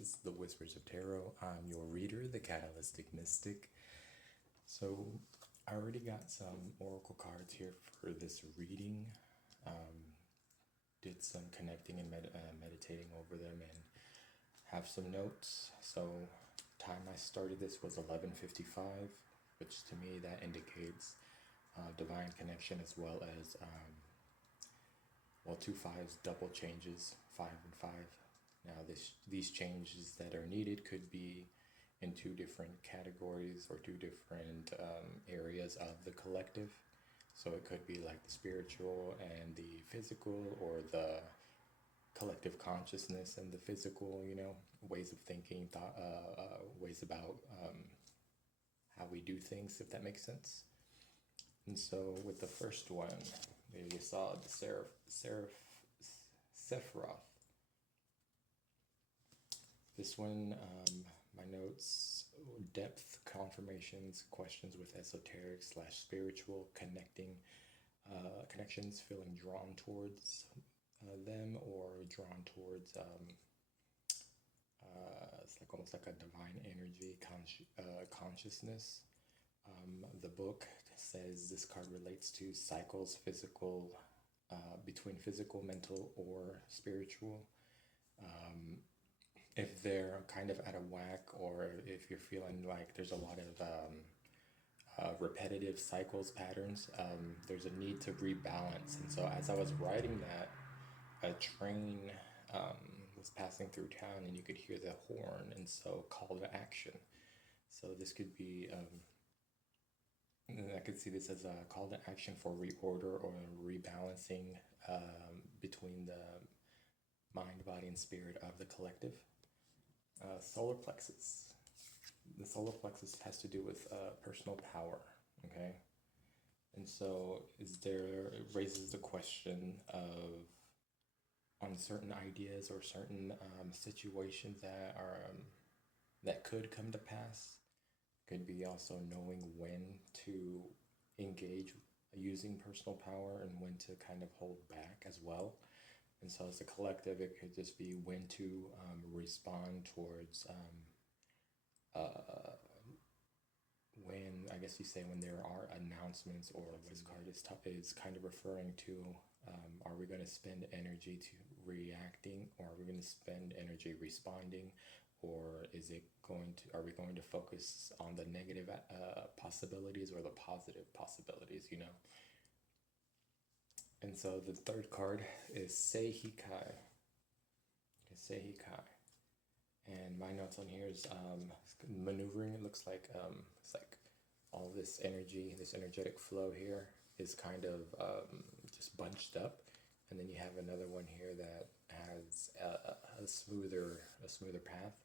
is The Whispers of Tarot. I'm your reader, the Catalytic Mystic. So, I already got some oracle cards here for this reading. Did some connecting and meditating over them and have some notes. So, time I started this was 11:55, which to me that indicates divine connection as well as two fives double changes, 5 and 5. Now these changes that are needed could be in two different categories or two different areas of the collective. So it could be like the spiritual and the physical, or the collective consciousness and the physical, ways of thinking, ways about how we do things, if that makes sense. And so with the first one, there you saw the Sephiroth. This one, my notes: depth, confirmations, questions with esoteric / spiritual connections, feeling drawn towards them, or drawn towards it's like almost like a divine energy, consciousness. The book says this card relates to cycles, physical, between physical, mental, or spiritual. If they're kind of out of whack, or if you're feeling like there's a lot of repetitive cycles, patterns, there's a need to rebalance. And so as I was writing that, a train was passing through town and you could hear the horn, and so call to action. So this could be, I could see this as a call to action for reorder or rebalancing between the mind, body, and spirit of the collective. Solar plexus. The solar plexus has to do with personal power, okay? And so it raises the question of, on certain ideas or certain situations that are that could come to pass, could be also knowing when to engage using personal power and when to kind of hold back as well. And so as a collective, it could just be when to respond towards when, I guess you say, when there are announcements, or what this card is kind of referring to. Are we going to spend energy to reacting, or are we going to spend energy responding, or are we going to focus on the negative possibilities or the positive possibilities, And so the third card is Seihikai. Seihikai. And my notes on here is maneuvering. It looks like it's like all this energy, this energetic flow here is kind of just bunched up. And then you have another one here that has a smoother path.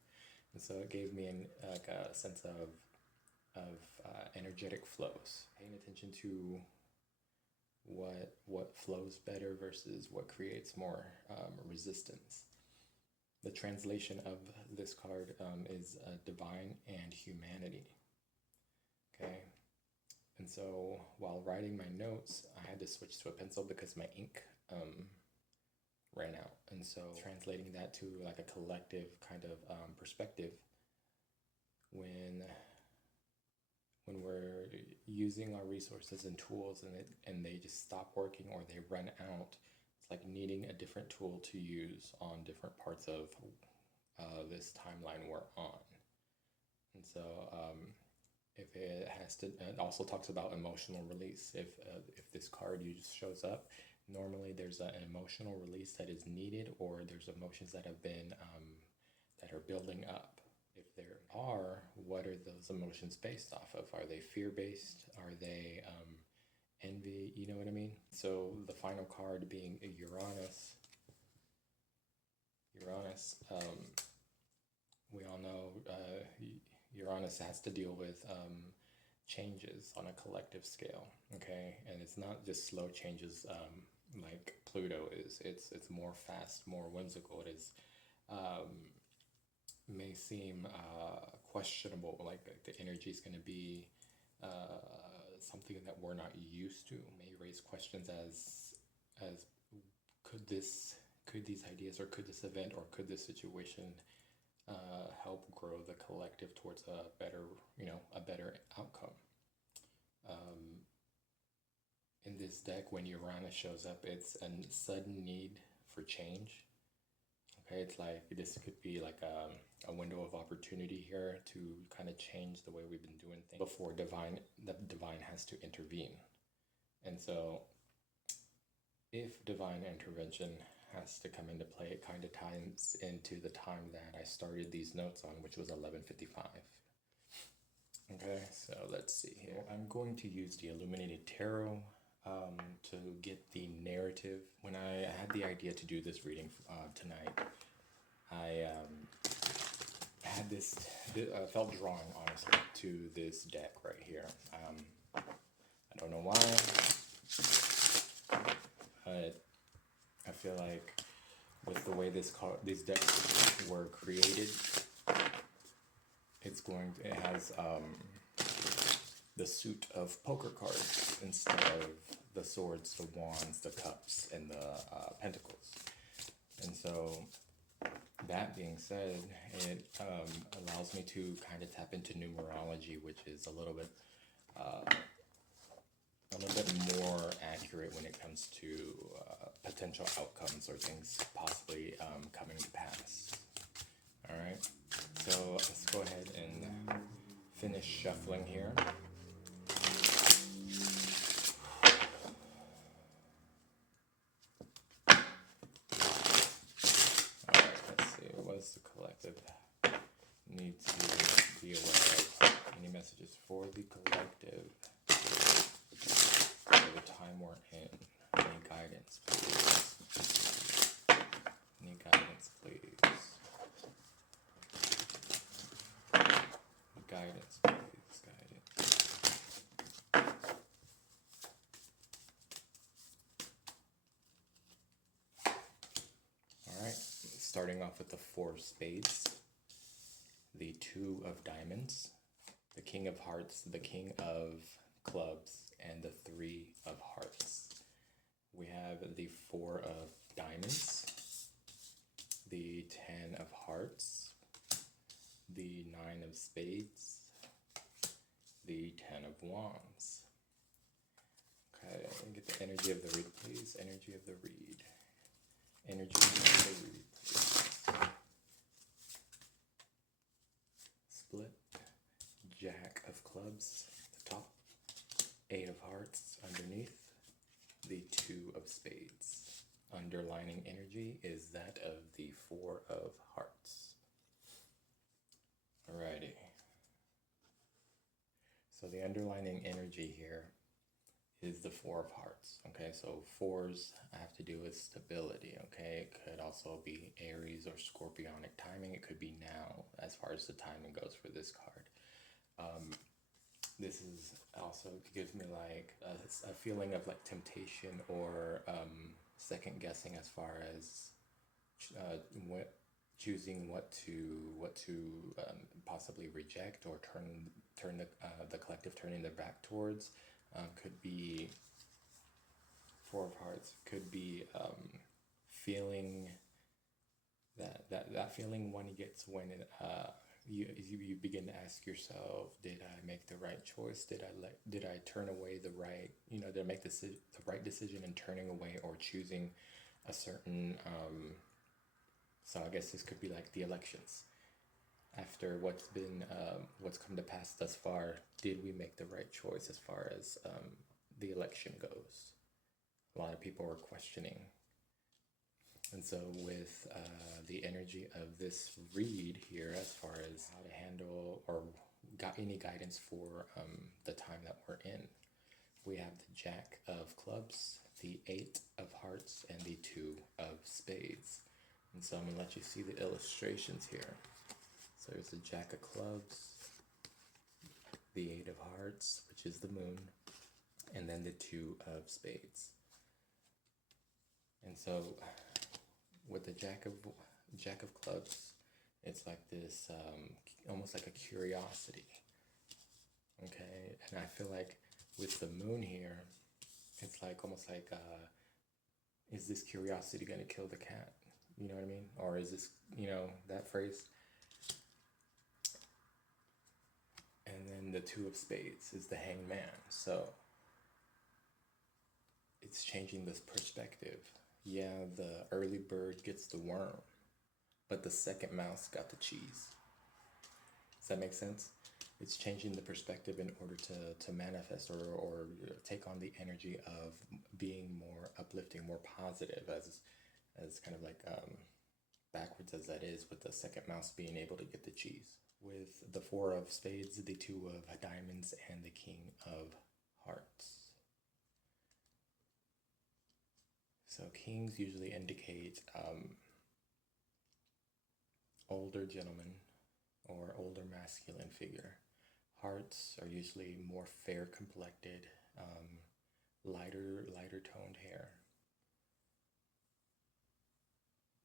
And so it gave me a sense of energetic flows. Paying attention to what flows better versus what creates more resistance. The translation of this card is divine and humanity. Okay, and so while writing my notes, I had to switch to a pencil because my ink ran out. And so translating that to like a collective kind of perspective, when we're using our resources and tools and they just stop working or they run out, it's like needing a different tool to use on different parts of this timeline we're on. And so if it has to, it also talks about emotional release. If this card shows up, normally there's an emotional release that is needed, or there's emotions that have been that are building up. If there are, what are those emotions based off of? Are they fear-based? Are they envy? You know what I mean? So the final card being Uranus. Uranus, we all know Uranus has to deal with changes on a collective scale, okay? And it's not just slow changes like Pluto is. It's more fast, more whimsical. It is may seem questionable, like the energy is going to be something that we're not used to. May raise questions as could these ideas, or could this event, or could this situation help grow the collective towards a better, a better outcome. Um, in this deck, when Uranus shows up, it's a sudden need for change. Okay, it's like this could be like a window of opportunity here to kind of change the way we've been doing things before the divine has to intervene. And so if divine intervention has to come into play, it kind of ties into the time that I started these notes on, which was 11:55. Okay, so let's see here. I'm going to use the Illuminated Tarot to get the narrative. When I had the idea to do this reading tonight, I had this, felt drawn, honestly, to this deck right here. I don't know why, but I feel like with the way these decks were created, it has the suit of poker cards instead of the swords, the wands, the cups, and the pentacles. And so, that being said, it allows me to kind of tap into numerology, which is a little bit more accurate when it comes to potential outcomes or things possibly coming to pass. All right, so let's go ahead and finish shuffling here. The collective need to be aware of. Any messages for the collective for the time we're in? Any guidance, please? Any guidance, please? Guidance, please. Guidance. All right. Starting off with the 4 of spades, the 2 of diamonds, the king of hearts, the king of clubs, and the 3 of hearts. We have the 4 of diamonds, the 10 of hearts, the 9 of spades, the 10 of wands. Okay, get the energy of the read, please. Energy of the read. Energy of the read. Split, Jack of clubs at the top, 8 of hearts underneath, the 2 of spades. Underlining energy is that of the 4 of hearts. Alrighty. So the underlining energy here is the 4 of hearts. Okay, so 4s have to do with stability. Okay, it could also be Aries or Scorpionic timing. It could be now as far as the timing goes for this card. This is also gives me like a feeling of like temptation or second guessing as far as choosing what to possibly reject or turn the collective turning their back towards. Could be 4 of hearts. Could be feeling that feeling one gets when you begin to ask yourself, did I make the right choice? Did I turn away the right? Did I make the right decision in turning away or choosing a certain? So I guess this could be like the elections. After what's come to pass thus far, did we make the right choice as far as the election goes? A lot of people are questioning. And so with the energy of this read here, as far as how to handle or got any guidance for the time that we're in, we have the Jack of clubs, the 8 of hearts, and the 2 of spades. And so I'm going to let you see the illustrations here. So there's the Jack of clubs, the 8 of hearts, which is the moon, and then the 2 of spades. And so with the Jack of clubs, it's like this, almost like a curiosity. Okay, and I feel like with the moon here, it's like almost like, is this curiosity gonna kill the cat? You know what I mean? Or is this, that phrase? the Two of Spades is the Hanged Man. So it's changing this perspective. Yeah, the early bird gets the worm, but the second mouse got the cheese. Does that make sense? It's changing the perspective in order to manifest or take on the energy of being more uplifting, more positive, as kind of like backwards as that is, with the second mouse being able to get the cheese. With the Four of Spades, the Two of Diamonds, and the King of Hearts. So kings usually indicate older gentlemen or older masculine figure. Hearts are usually more fair complected, lighter toned hair.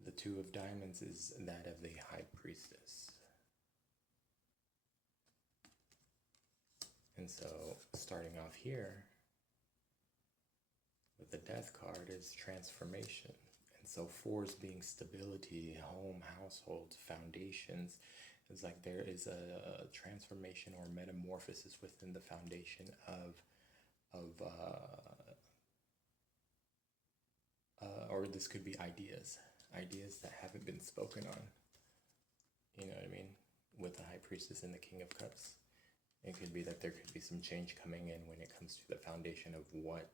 The Two of Diamonds is that of the High Priestess. And so starting off here with the Death card is transformation. And so fours being stability, home, household, foundations. It's like there is a transformation or metamorphosis within the foundation or this could be ideas that haven't been spoken on. You know what I mean? With the High Priestess and the King of Cups. It could be that there could be some change coming in when it comes to the foundation of what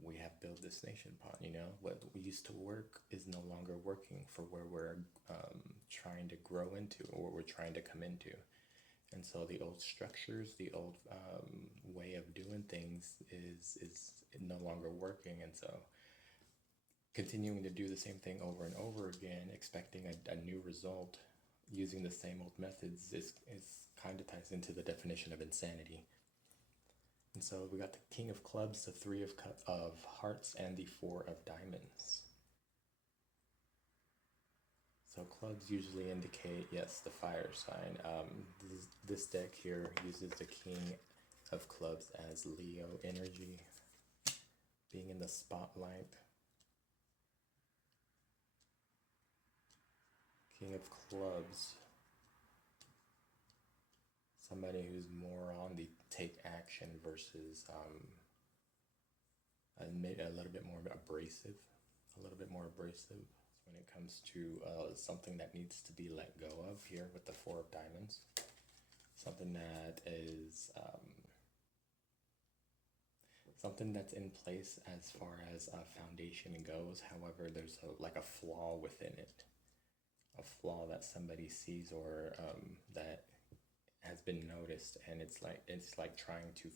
we have built this nation upon. You know, what we used to work is no longer working for where we're trying to grow into or what we're trying to come into. And so the old structures, the old way of doing things is no longer working. And so continuing to do the same thing over and over again, expecting a new result using the same old methods is kind of ties into the definition of insanity. And so we got the King of Clubs, the Three of Hearts, and the Four of Diamonds. So clubs usually indicate, yes, the fire sign. This deck here uses the King of Clubs as Leo energy, being in the spotlight. King of Clubs, somebody who's more on the take action versus a little bit more abrasive, when it comes to something that needs to be let go of here with the Four of Diamonds. Something that is something that's in place as far as a foundation goes. However, there's a flaw within it. A flaw that somebody sees or that has been noticed, and it's like trying to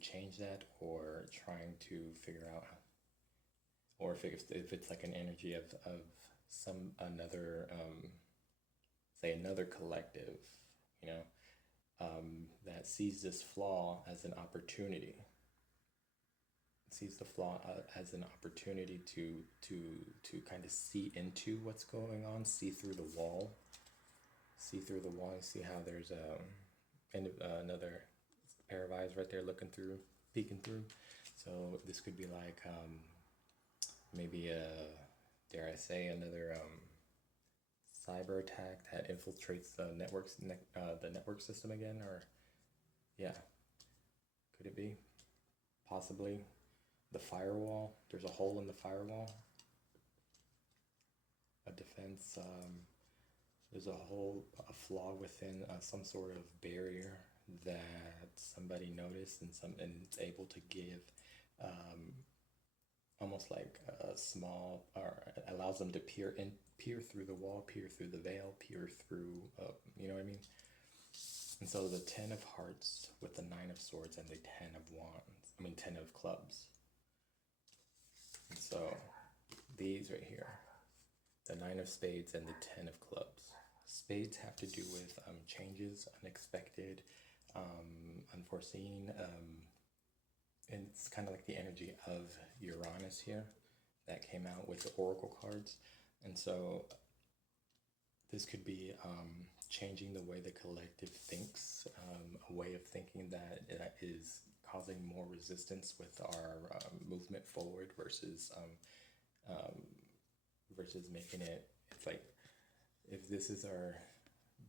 change that, or trying to figure out, or if it's like an energy of some another say another collective, you know, that sees this flaw as an opportunity. Sees the flaw as an opportunity to kind of see into what's going on, see through the wall, and see how there's another pair of eyes right there peeking through. So this could be like maybe dare I say, another cyber attack that infiltrates the network system again, or yeah, could it be possibly the firewall? There's a hole in the firewall, a defense. There's a flaw within some sort of barrier that somebody noticed, and it's able to give almost like a small, or allows them to peer through the wall, peer through the veil, peer through, you know what I mean? And so the 10 of Hearts with the 9 of Swords and the 10 of Clubs. And so these right here, the 9 of Spades and the 10 of Clubs. Spades have to do with changes, unexpected, unforeseen, and it's kind of like the energy of Uranus here that came out with the Oracle cards. And so this could be changing the way the collective thinks, a way of thinking that is causing more resistance with our movement forward versus making it, it's like, if this is our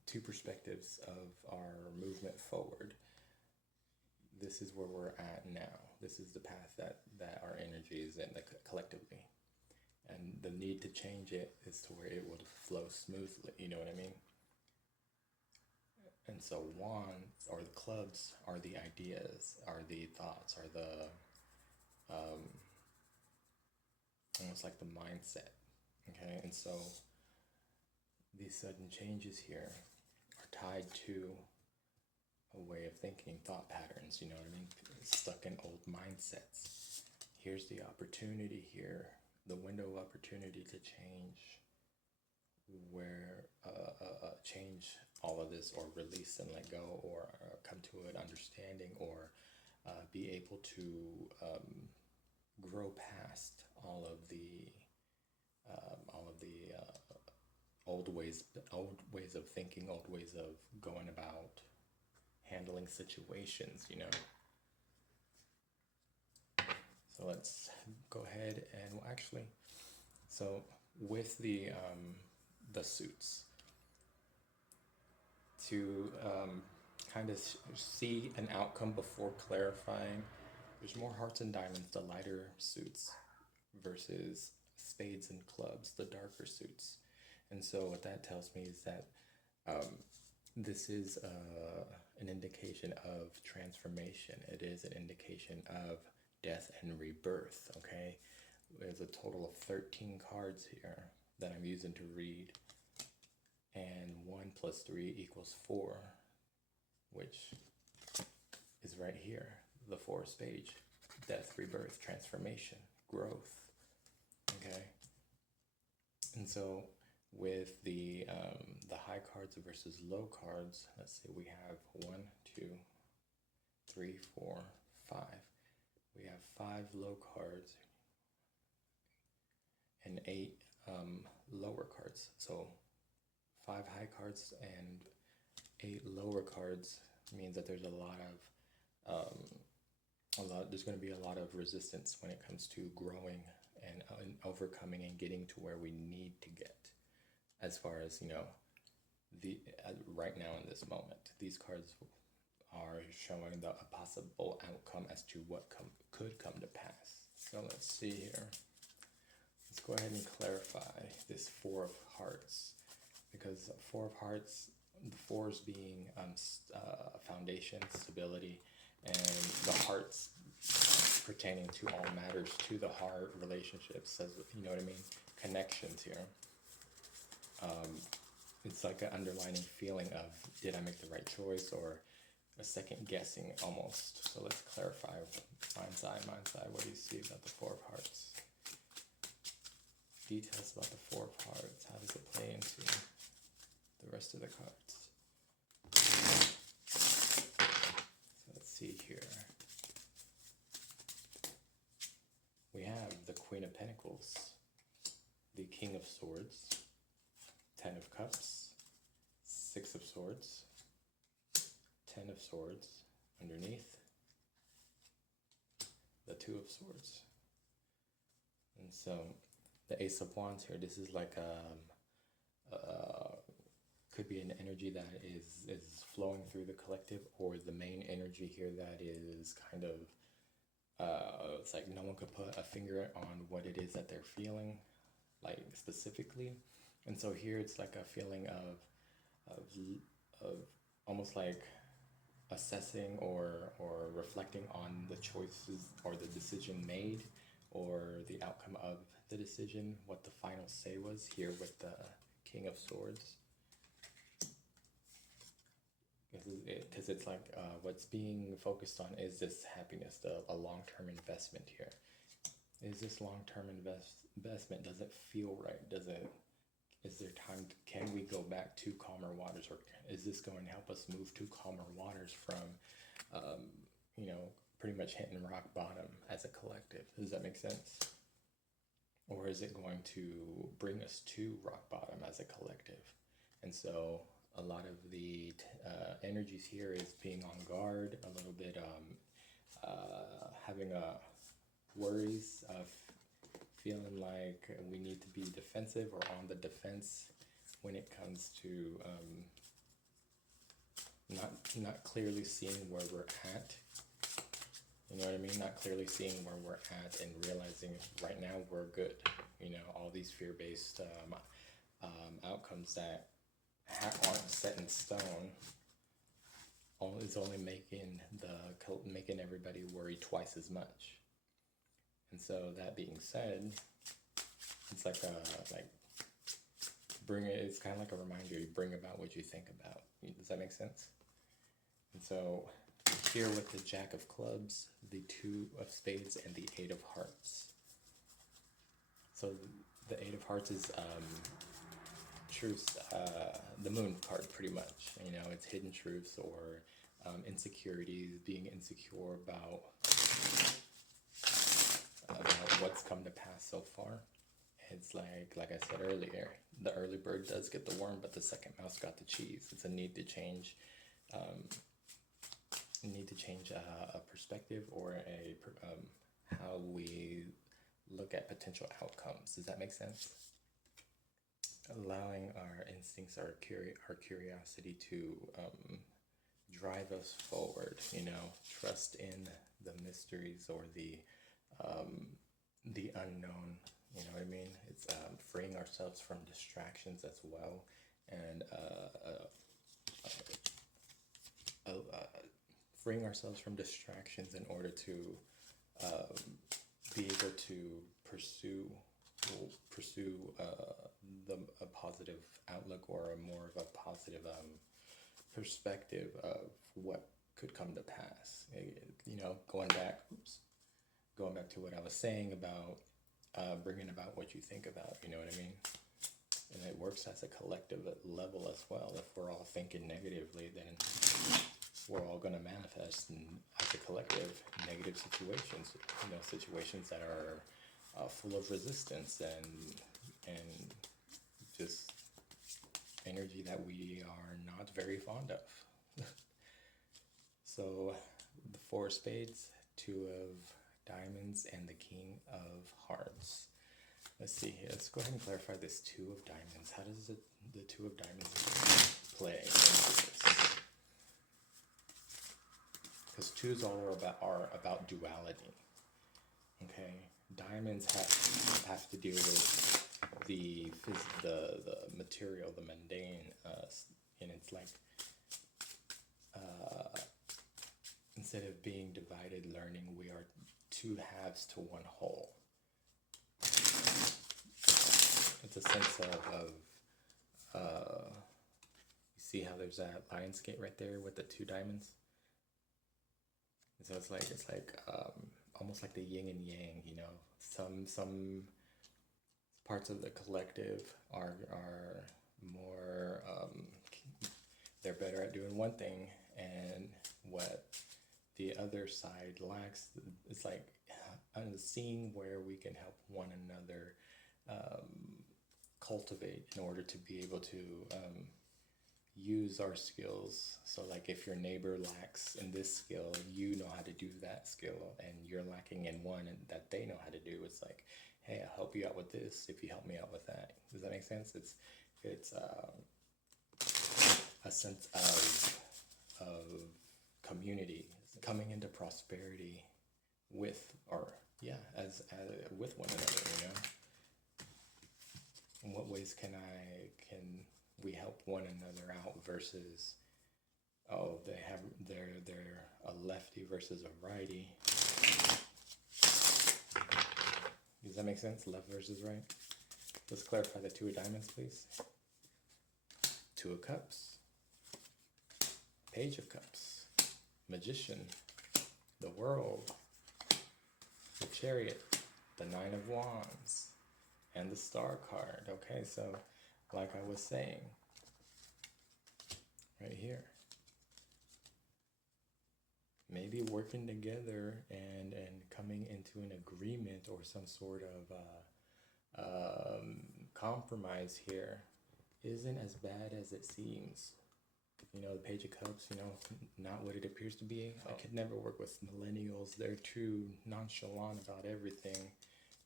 two perspectives of our movement forward. This is where we're at now. This is the path that our energy is in, collectively. And the need to change it is to where it would flow smoothly, you know what I mean? And so wands, or the clubs, are the ideas, are the thoughts, are the almost like the mindset. Okay, and so these sudden changes here are tied to a way of thinking, thought patterns, you know what I mean? Stuck in old mindsets. Here's the opportunity here, the window of opportunity to change, where change all of this, or release and let go, or come to an understanding, or be able to grow past all of the old ways of thinking, old ways of going about handling situations, you know. So let's go ahead and, well, actually, so with the suits, to kind of see an outcome before clarifying, there's more hearts and diamonds, the lighter suits, versus spades and clubs, the darker suits. And so what that tells me is that this is an indication of transformation. It is an indication of death and rebirth, okay? There's a total of 13 cards here that I'm using to read. And 1 + 3 = 4, which is right here, the 4 of spades. Death, rebirth, transformation, growth, okay? And so with the high cards versus low cards, let's see, we have 1, 2, 3, 4, 5. We have 5 low cards and 8 lower cards. So 5 high cards and 8 lower cards means that there's there's going to be a lot of resistance when it comes to growing and overcoming and getting to where we need to get. As far as, you know, right now in this moment, these cards are showing a possible outcome as to what could come to pass. So let's see here. Let's go ahead and clarify this 4 of hearts, because 4 of hearts, the 4s being foundation, stability, and the hearts pertaining to all matters to the heart, relationships, as you know what I mean, connections here. It's like an underlining feeling of, did I make the right choice, or a second guessing almost. So let's clarify. Mind's eye, what do you see about the 4 of hearts? Details about the 4 of hearts. How does it play into the rest of the cards? So let's see here. We have the Queen of Pentacles, the King of Swords, 10 of Cups, 6 of Swords, 10 of Swords underneath, the 2 of Swords. And so the Ace of Wands here, this is like could be an energy that is flowing through the collective, or the main energy here that is kind of it's like no one could put a finger on what it is that they're feeling, like specifically. And so here it's like a feeling of almost like assessing or reflecting on the choices or the decision made, or the outcome of the decision, what the final say was here with the King of Swords. Because it's like what's being focused on is this happiness, a long-term investment here. Is this long-term investment, does it feel right? Is there time, can we go back to calmer waters, or is this going to help us move to calmer waters from, you know, pretty much hitting rock bottom as a collective? Does that make sense? Or is it going to bring us to rock bottom as a collective? And so a lot of the energies here is being on guard, a little bit having worries of feeling like we need to be defensive or on the defense when it comes to not clearly seeing where we're at. You know what I mean? Not clearly seeing where we're at and realizing right now we're good. You know, all these fear-based outcomes that aren't set in stone is only making everybody worry twice as much. And so that being said, it's like it's kind of like a reminder. You bring about what you think about. Does that make sense? And so here with the Jack of Clubs, the Two of Spades, and the Eight of Hearts. So the Eight of Hearts is truths, the Moon card, pretty much. You know, it's hidden truths or insecurities, being insecure about what's come to pass so far. It's like I said earlier, the early bird does get the worm, but the second mouse got the cheese. It's a need to change a perspective or how we look at potential outcomes. Does that make sense? Allowing our instincts, our curiosity to drive us forward. You know, trust in the mysteries or the unknown. You know what I mean? It's freeing ourselves from distractions as well, and freeing ourselves from distractions in order to be able to pursue a positive outlook or a more of a positive perspective of what could come to pass. You know, going back to what I was saying about bringing about what you think about. You know what I mean? And it works as a collective level as well. If we're all thinking negatively, then we're all going to manifest as a collective negative situations. You know, situations that are full of resistance and just energy that we are not very fond of. So the Four of Spades, Two of Diamonds, and the King of Hearts. Let's see here. Let's go ahead and clarify this Two of Diamonds. How does the Two of Diamonds play into this? Because twos are about duality. Okay, diamonds have to deal with the material, the mundane, and it's like instead of being divided learning, we are two halves to one whole. It's a sense of you see how there's that Lionsgate right there with the two diamonds. And so it's like almost like the yin and yang. You know, some parts of the collective are more they're better at doing one thing, and what the other side lacks, it's like seeing where we can help one another cultivate in order to be able to use our skills. So like if your neighbor lacks in this skill, you know how to do that skill, and you're lacking in one and that they know how to do. It's like, hey, I'll help you out with this if you help me out with that. Does that make sense? It's a sense of community, coming into prosperity with with one another. You know, in what ways can we help one another out versus they're a lefty versus a righty. Does that make sense? Left versus right. Let's clarify the Two of Diamonds, please. Two of Cups, Page of Cups, Magician, the World, the Chariot, the Nine of Wands, and the Star card. Okay, so like I was saying, right here, maybe working together and coming into an agreement or some sort of compromise here isn't as bad as it seems. You know, the Page of Cups, you know, not what it appears to be. I could never work with millennials. They're too nonchalant about everything.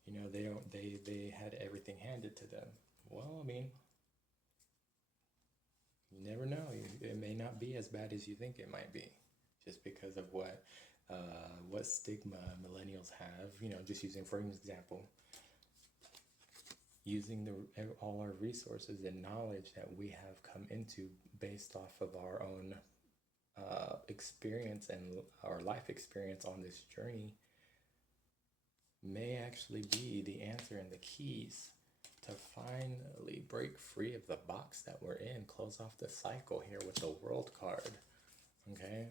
You know, they had everything handed to them. Well, I mean, you never know. It may not not be as bad as you think it might be, just because of what stigma millennials have. You know, just using for an example, using all our resources and knowledge that we have come into based off of our own experience and our life experience on this journey may actually be the answer and the keys to finally break free of the box that we're in, close off the cycle here with the World card. Okay,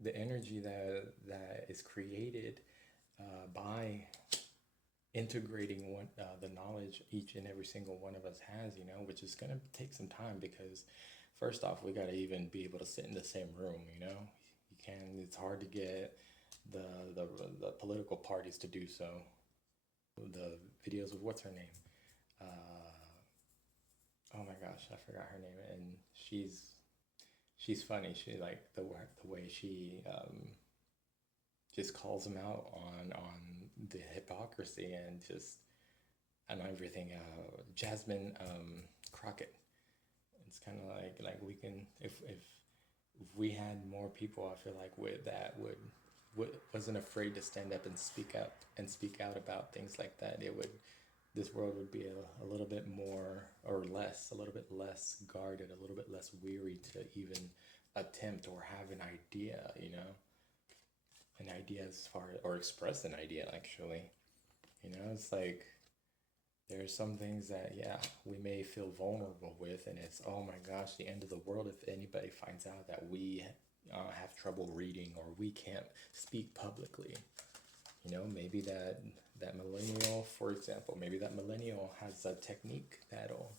the energy that is created by integrating the knowledge each and every single one of us has, you know, which is going to take some time, because first off, we got to even be able to sit in the same room, you know. It's hard to get the political parties to do so. The videos of what's her name? Oh my gosh, I forgot her name, and she's funny. She like the way she just calls them out on the hypocrisy and everything. Jasmine Crockett. It's kind of like we can, if we had more people, I feel like wasn't afraid to stand up and speak out about things like that, this world would be a little bit more or less, a little bit less guarded, a little bit less weary to even attempt or have an idea, you know, an idea or express an idea, actually. You know, it's like there's some things that, yeah, we may feel vulnerable with, and it's, oh my gosh, the end of the world if anybody finds out that we have trouble reading or we can't speak publicly. You know, maybe that millennial, for example, maybe that millennial has a technique that'll,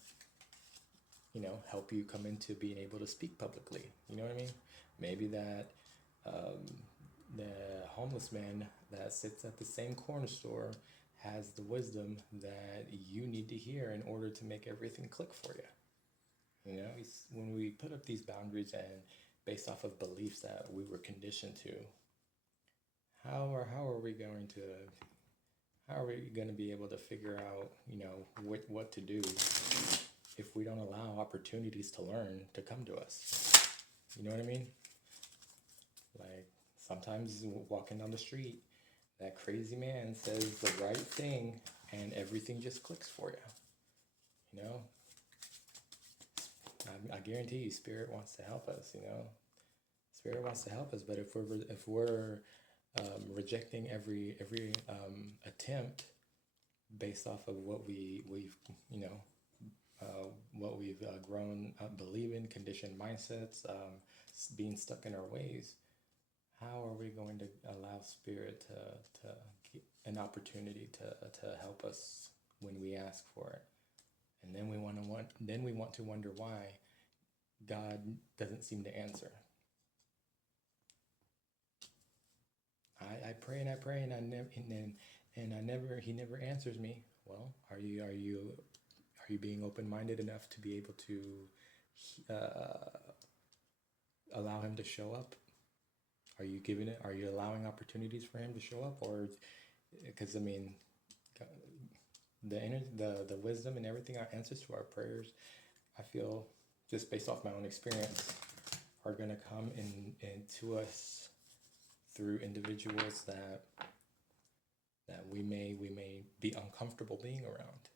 you know, help you come into being able to speak publicly. You know what I mean? Maybe that the homeless man that sits at the same corner store has the wisdom that you need to hear in order to make everything click for you. You know, when we put up these boundaries and based off of beliefs that we were conditioned to, how are we going to be able to figure out, you know, what to do if we don't allow opportunities to learn to come to us? You know what I mean? Like, sometimes walking down the street, that crazy man says the right thing and everything just clicks for you. You know, I guarantee you, Spirit wants to help us. You know, Spirit wants to help us. But if we're rejecting every attempt based off of what we've you know, what we've grown up believing, conditioned mindsets, being stuck in our ways, how are we going to allow Spirit to get an opportunity to help us when we ask for it? And then we want to wonder why God doesn't seem to answer. I pray and I pray and he never answers me. Well, are you being open-minded enough to be able to allow him to show up? Are you allowing opportunities for him to show up? Or, because I mean, the wisdom and everything, our answers to our prayers, I feel, just based off my own experience, are going to come into us through individuals that we may be uncomfortable being around.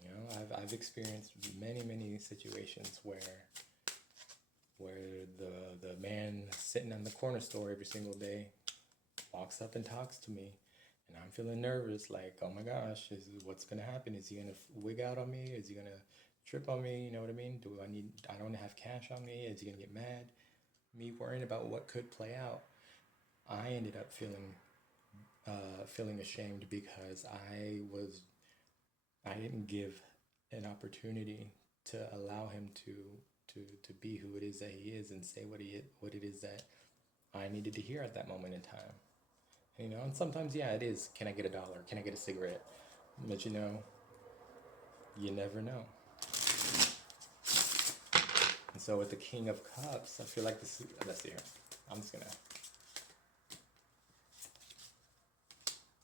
You know, I've experienced many situations where the man sitting on the corner store every single day walks up and talks to me, and I'm feeling nervous, like, oh my gosh, what's gonna happen? Is he gonna wig out on me? Is he gonna trip on me? You know what I mean? I don't have cash on me? Is he gonna get mad? Me worrying about what could play out. I ended up feeling ashamed because I didn't give an opportunity to allow him to be who it is that he is and say what it is that I needed to hear at that moment in time. You know, and sometimes, yeah, it is, can I get $1? Can I get a cigarette? But you know, you never know. And so with the King of Cups, I feel like let's see here. I'm just gonna,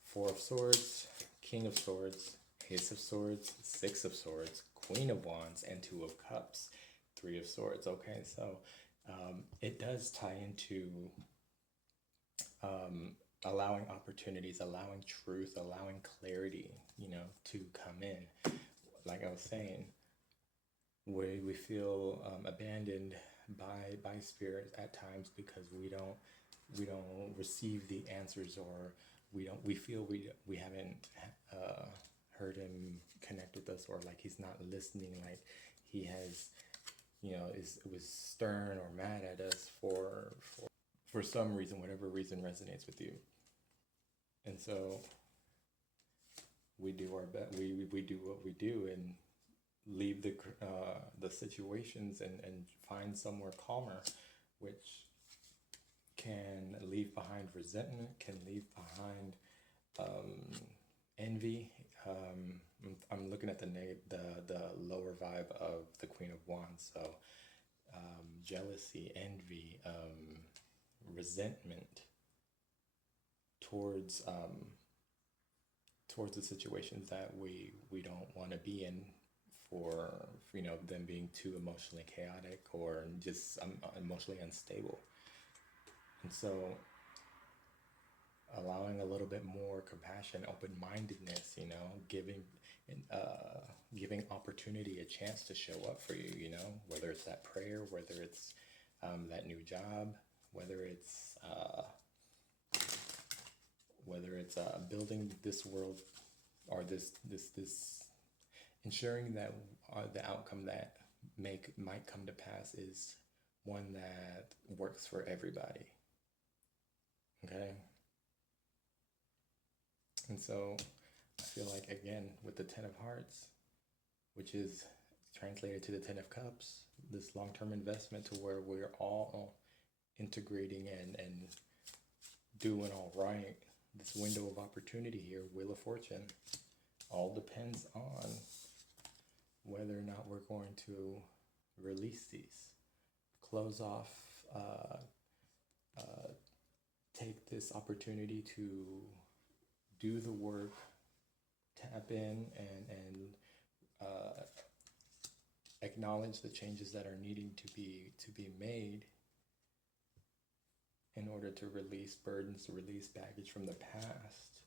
Four of Swords, King of Swords, Ace of Swords, Six of Swords, Queen of Wands, and Two of Cups. Three of Swords. Okay, so it does tie into allowing opportunities, allowing truth, allowing clarity, to come in. Like I was saying, we feel abandoned by spirit at times because we don't receive the answers, or we feel we haven't heard him connect with us, or like he's not listening, like he has, was stern or mad at us for some reason, whatever reason resonates with you. And so we do our best, we do what we do, and leave the situations, and find somewhere calmer, which can leave behind resentment, can leave behind envy. I'm looking at the lower vibe of the Queen of Wands, so jealousy, envy, resentment towards the situations that we don't want to be in, for them being too emotionally chaotic, or just emotionally unstable. And so allowing a little bit more compassion, open-mindedness, giving opportunity a chance to show up for you, whether it's that prayer, whether it's that new job, whether it's building this world, or this ensuring that the outcome that might come to pass is one that works for everybody. Okay? And so I feel like, again, with the Ten of Hearts, which is translated to the Ten of Cups, this long-term investment to where we're all integrating and doing all right, this window of opportunity here, Wheel of Fortune, all depends on whether or not we're going to release these, close off, take this opportunity to do the work, tap in, and acknowledge the changes that are needing to be made in order to release burdens, to release baggage from the past.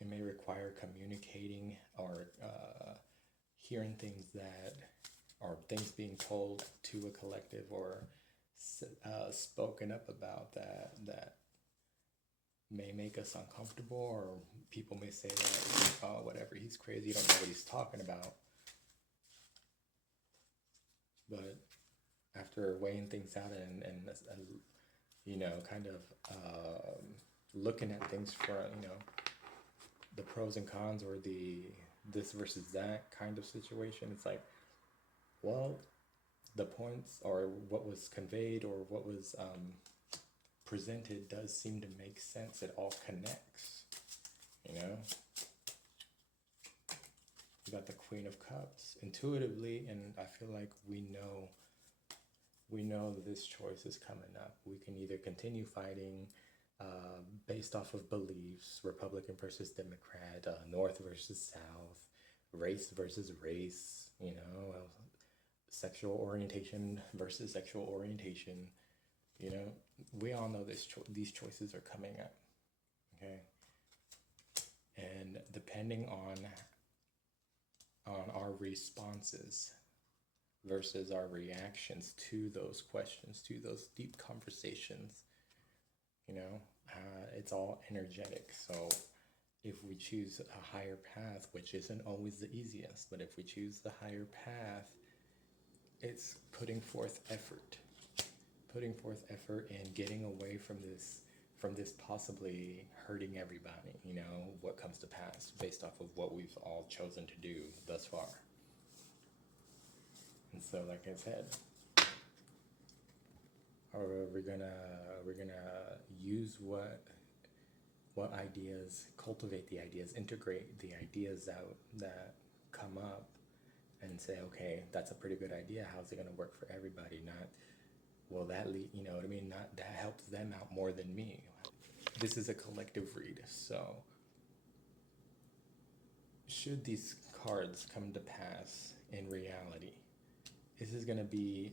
It may require communicating, or hearing things that are things being told to a collective, or spoken up about that may make us uncomfortable, or people may say that, oh, whatever, he's crazy, you don't know what he's talking about. But after weighing things out and kind of looking at things for, the pros and cons, or the this versus that kind of situation, it's like, well, the points, or what was conveyed, or what was presented, does seem to make sense. It all connects, You got the Queen of Cups intuitively, and I feel like we know that this choice is coming up. We can either continue fighting based off of beliefs, Republican versus Democrat, North versus South, race versus race, sexual orientation versus sexual orientation. We all know these choices are coming up, okay? And depending on our responses versus our reactions to those questions, to those deep conversations, it's all energetic. So if we choose a higher path, which isn't always the easiest, but if we choose the higher path, it's putting forth effort and getting away from this possibly hurting everybody, what comes to pass based off of what we've all chosen to do thus far. And so, like I said, we're gonna use what ideas, cultivate the ideas, integrate the ideas that come up, and say, okay, that's a pretty good idea. How's it gonna work for everybody? Not, well, that lead, what I mean? Not that helps them out more than me. This is a collective read, so should these cards come to pass in reality, this is going to be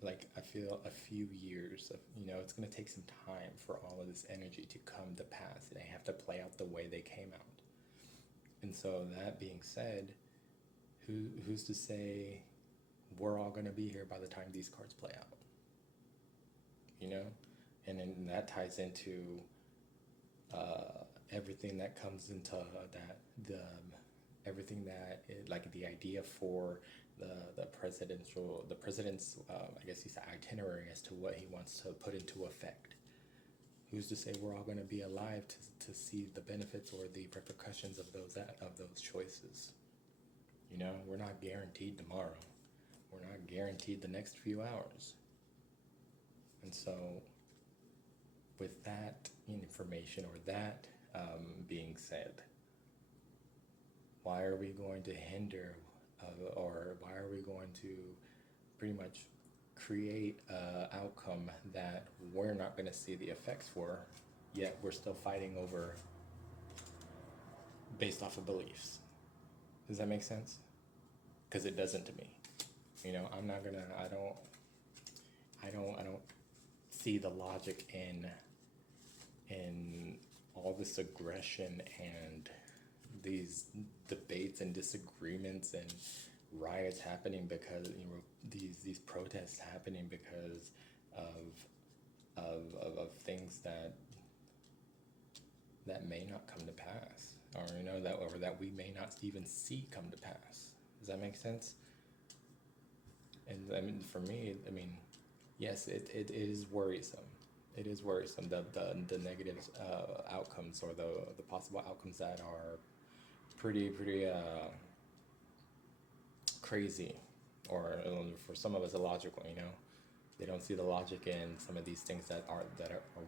like, I feel, a few years of, it's going to take some time for all of this energy to come to pass. They have to play out the way they came out. And so, that being said, who's to say we're all going to be here by the time these cards play out? And then that ties into everything that comes into that, everything that like the idea for the president's I guess he's itinerary as to what he wants to put into effect. Who's to say we're all going to be alive to see the benefits or the repercussions of those choices? We're not guaranteed tomorrow. We're not guaranteed the next few hours. And so, with that information, or that being said, why are we going to hinder, or why are we going to pretty much create an outcome that we're not going to see the effects for, yet we're still fighting over based off of beliefs? Does that make sense? Because it doesn't to me. I'm not gonna. I don't see the logic in all this aggression and these debates and disagreements and riots happening because these protests happening because of things that may not come to pass, or that we may not even see come to pass. Does that make sense? And I mean, for me, yes, it is worrisome. It is worrisome, the negative outcomes, or the possible outcomes that are pretty crazy, or for some of us illogical. They don't see the logic in some of these things that are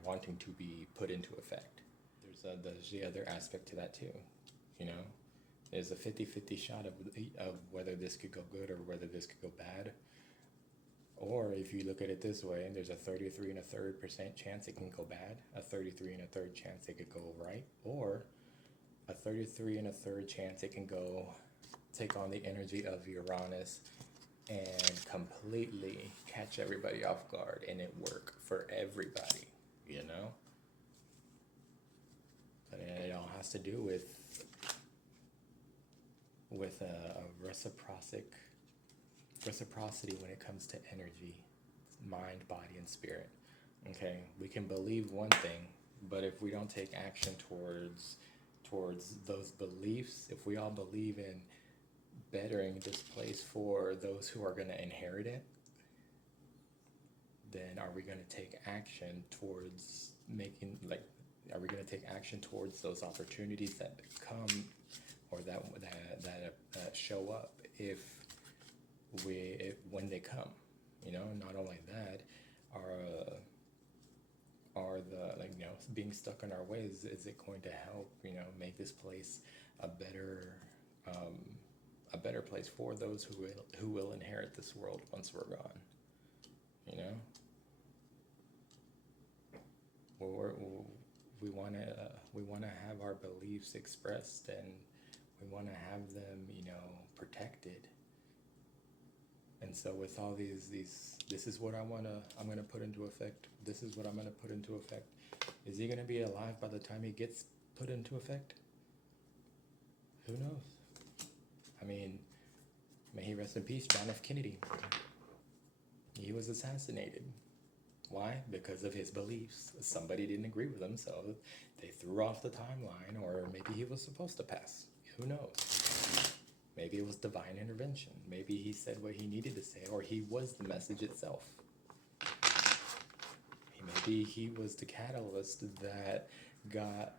wanting to be put into effect. There's the other aspect to that too. There's a 50-50 shot of whether this could go good or whether this could go bad. Or if you look at it this way, there's a 33 1/3% chance it can go bad, a 33 1/3 chance it could go right, or a 33 1/3 chance it can go take on the energy of Uranus and completely catch everybody off guard, and it work for everybody. But it all has to do with a reciprocity when it comes to energy, mind, body, and spirit. Okay, we can believe one thing, but if we don't take action towards those beliefs, if we all believe in bettering this place for those who are going to inherit it, then are we going to take action towards are we going to take action towards those opportunities that come, or that show up when they come? Not only that, are being stuck in our ways, is it going to help make this place a better place for those who will inherit this world once we're gone? We want to have our beliefs expressed, and we want to have them protected. And so with all these this is what I'm going to put into effect. This is what I'm going to put into effect. Is he going to be alive by the time he gets put into effect? Who knows? May he rest in peace, John F. Kennedy. He was assassinated. Why? Because of his beliefs. Somebody didn't agree with him, so they threw off the timeline, or maybe he was supposed to pass. Who knows? Maybe it was divine intervention. Maybe he said what he needed to say, or he was the message itself. Maybe he was the catalyst that got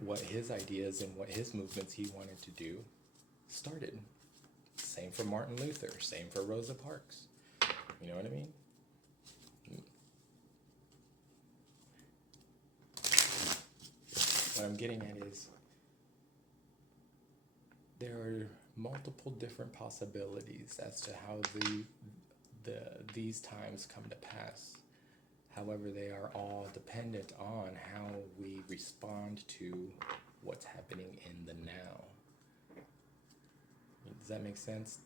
what his ideas and what his movements he wanted to do started. Same for Martin Luther. Same for Rosa Parks. You know what I mean? What I'm getting at is there are multiple different possibilities as to how these times come to pass. However, they are all dependent on how we respond to what's happening in the now. Does that make sense?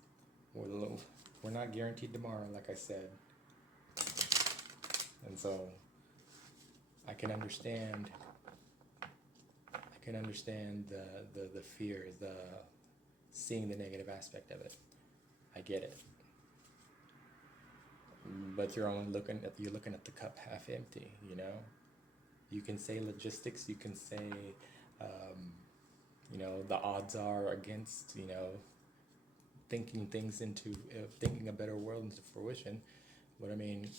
We're not guaranteed tomorrow, like I said. And so I can understand the fear, the seeing the negative aspect of it. I get it. But you're looking at the cup half empty, you know? You can say logistics, you can say the odds are against, thinking a better world into fruition. But I mean,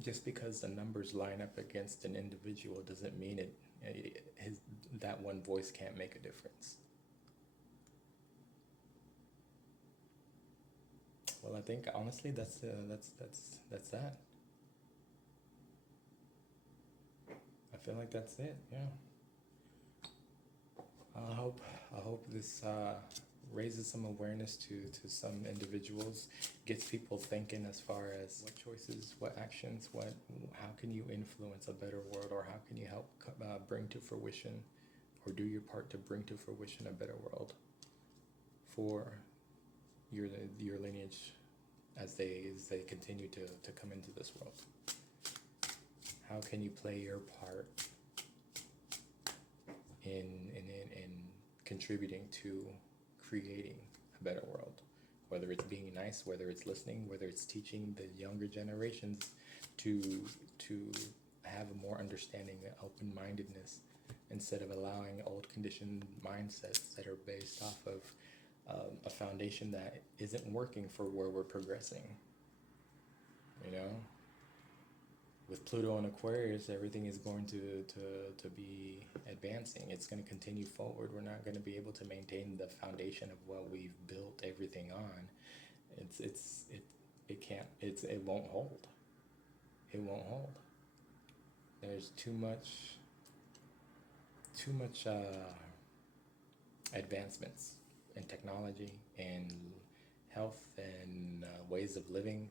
just because the numbers line up against an individual doesn't mean that one voice can't make a difference. Well, I think honestly that's that. I feel like that's it. Yeah. I hope this raises some awareness to some individuals, gets people thinking as far as what choices, what actions, how can you influence a better world, or how can you help bring to fruition, or do your part to bring to fruition a better world for your lineage as they continue to come into this world. How can you play your part in contributing to creating a better world, whether it's being nice, whether it's listening, whether it's teaching the younger generations to have a more understanding, open-mindedness, instead of allowing old conditioned mindsets that are based off of a foundation that isn't working for where we're progressing. With Pluto and Aquarius, everything is going to be advancing. It's going to continue forward. We're not going to be able to maintain the foundation of what we've built everything on. It won't hold. It won't hold. There's too much advancements in technology and health and ways of living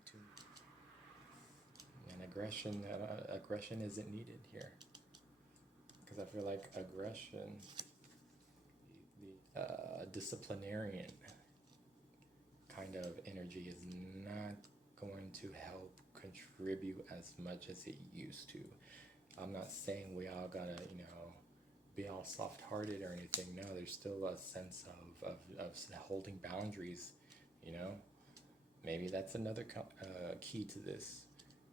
and aggression isn't needed here, because I feel like aggression, the disciplinarian kind of energy, is not going to help contribute as much as it used to. I'm not saying we all gotta be all soft-hearted or anything. No, there's still a sense of holding boundaries. Maybe that's another key to this,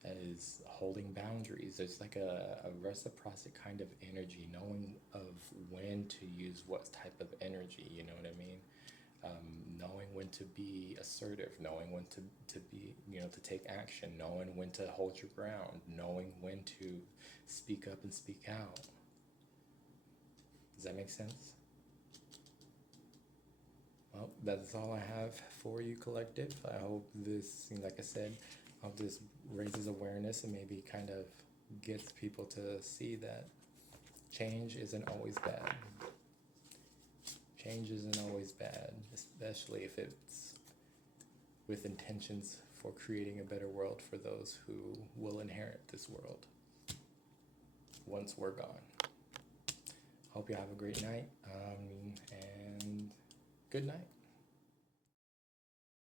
is holding boundaries. There's like a reciprocity kind of energy, knowing of when to use what type of energy, you know what I mean? Knowing when to be assertive, knowing when to be, to take action, knowing when to hold your ground, knowing when to speak up and speak out. Does that make sense? Well, that's all I have for you, collective. I hope this, like I said, I hope this raises awareness and maybe kind of gets people to see that change isn't always bad. Change isn't always bad, especially if it's with intentions for creating a better world for those who will inherit this world once we're gone. Hope you have a great night, and good night.